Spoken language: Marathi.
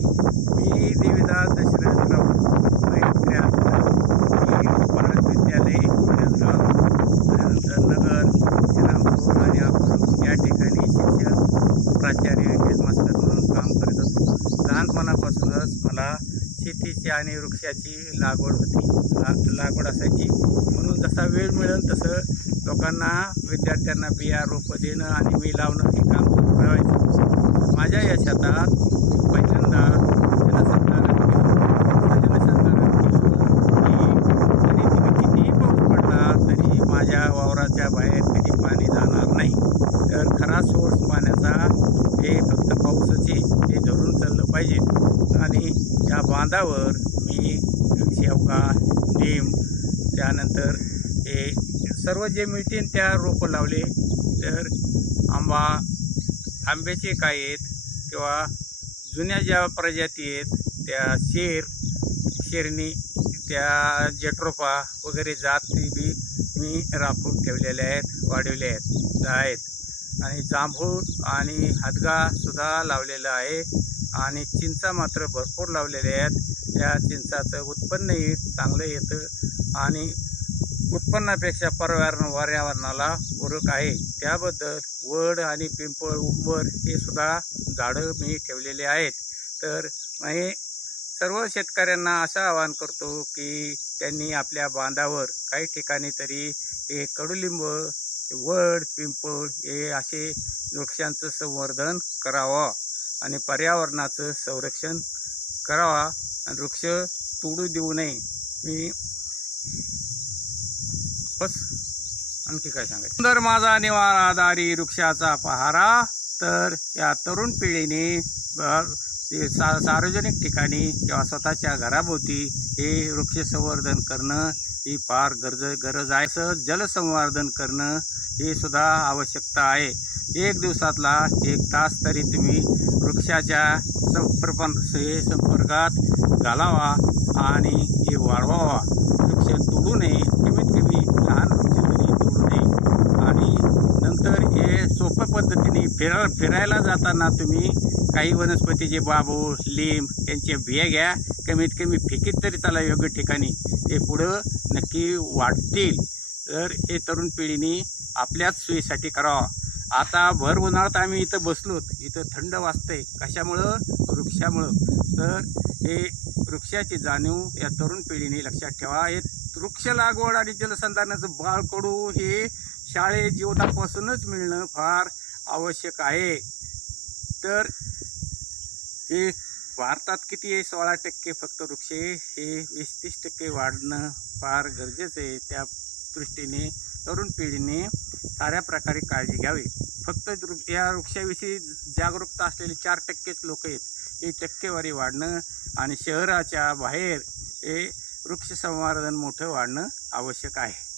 मी देवीदास दशरथ विद्यालय नगर या ठिकाणी प्राचार्य म्हणून काम लहानपणापासूनच मला शेतीची आणि वृक्षाची लागवड होती. लागवड असायची. म्हणून जसा वेळ मिळेल तसं लोकांना विद्यार्थ्यांना बिया रोपं देणं आणि मी लावणं हे काम करायचं माझ्या या शेतात त्या वावराच्या बाहेर कधी पाणी जाणार नाही. तर खरा सोर्स पाण्याचा हे फक्त पाऊसचे हे ते धरून चाललं पाहिजे. आणि या बांधावर मी शेवका नीम त्यानंतर हे सर्व जे मिळतील त्या रोपं लावले. तर आंबा आंब्याचे काय आहेत किंवा जुन्या ज्या प्रजाती आहेत त्या शेर शेरणी त्या जेट्रोपा वगैरे जाती मी राखून ठेवलेले आहेत वाढवले आहेत आहेत. आणि जांभूळ आणि हदगासुद्धा लावलेला आहे. आणि चिंचा मात्र भरपूर लावलेल्या आहेत. त्या चिंचाचं उत्पन्नही चांगलं येतं आणि उत्पन्नापेक्षा पर्यावरण पर्यावरणाला पूरक आहे. त्याबद्दल वड आणि पिंपळ उंबर हे सुद्धा झाडं मी ठेवलेले आहेत. तर मी सर्व शेतकऱ्यांना असं आवाहन करतो की त्यांनी आपल्या बांधावर काही ठिकाणी तरी हे कडुलिंब वड पिंपळ हे असे वृक्षांचं संवर्धन करावं आणि पर्यावरणाचं संरक्षण करावा. आणि वृक्ष तोडू देऊ नये. मी बस. आणखी काय सांगायचं? सुंदर माझा निवारादारी वृक्षाचा पहारा तर या तरुण पिढीने ते सा सार्वजनिक ठिकाणी किंवा स्वतःच्या घराभोवती हे वृक्ष संवर्धन करणं ही फार गरज गरज आहे. असं जलसंवर्धन करणं हे सुद्धा आवश्यकता आहे. एक दिवसातला एक तास तरी तुम्ही वृक्षाच्या संपर्पण हे संपर्कात घालावा आणि हे वाढवावा. वृक्ष तोडू नये कमीत कमी लहान वृक्ष तरी तोडू नये आणि नंतर हे सोप्या पद्धतीने फिरा फिरायला जाताना तुम्ही काही वनस्पतीचे बाबू लिंब यांच्या बिया घ्या कमीत कमी फेकीत तरी चाला योग्य ठिकाणी. ते पुढं नक्की वाढतील. तर हे तरुण पिढीने आपल्याच सोयीसाठी करावं. आता भर उन्हाळ्यात आम्ही इथं बसलोत. इथं थंड वाजतंय. कशामुळं? वृक्षामुळं. तर हे वृक्षाची जाणीव या तरुण पिढीने लक्षात ठेवा. हे वृक्ष लागवड आणि जलसंधारणाचं बाळकडू हे शाळे जीवनापासूनच मिळणं फार आवश्यक आहे. तर हे भारतात किती आहे? सोळा टक्के फक्त वृक्ष हे वीस तीस टक्के वाढणं फार गरजेचं आहे. त्या दृष्टीने तरुण पिढीने साऱ्या प्रकारे काळजी घ्यावी. फक्त वृ- या वृक्षाविषयी जागरूकता असलेले चार टक्केच लोक आहेत. ही टक्केवारी वाढणं आणि शहराच्या बाहेर हे वृक्ष संवर्धन मोठं वाढणं आवश्यक आहे.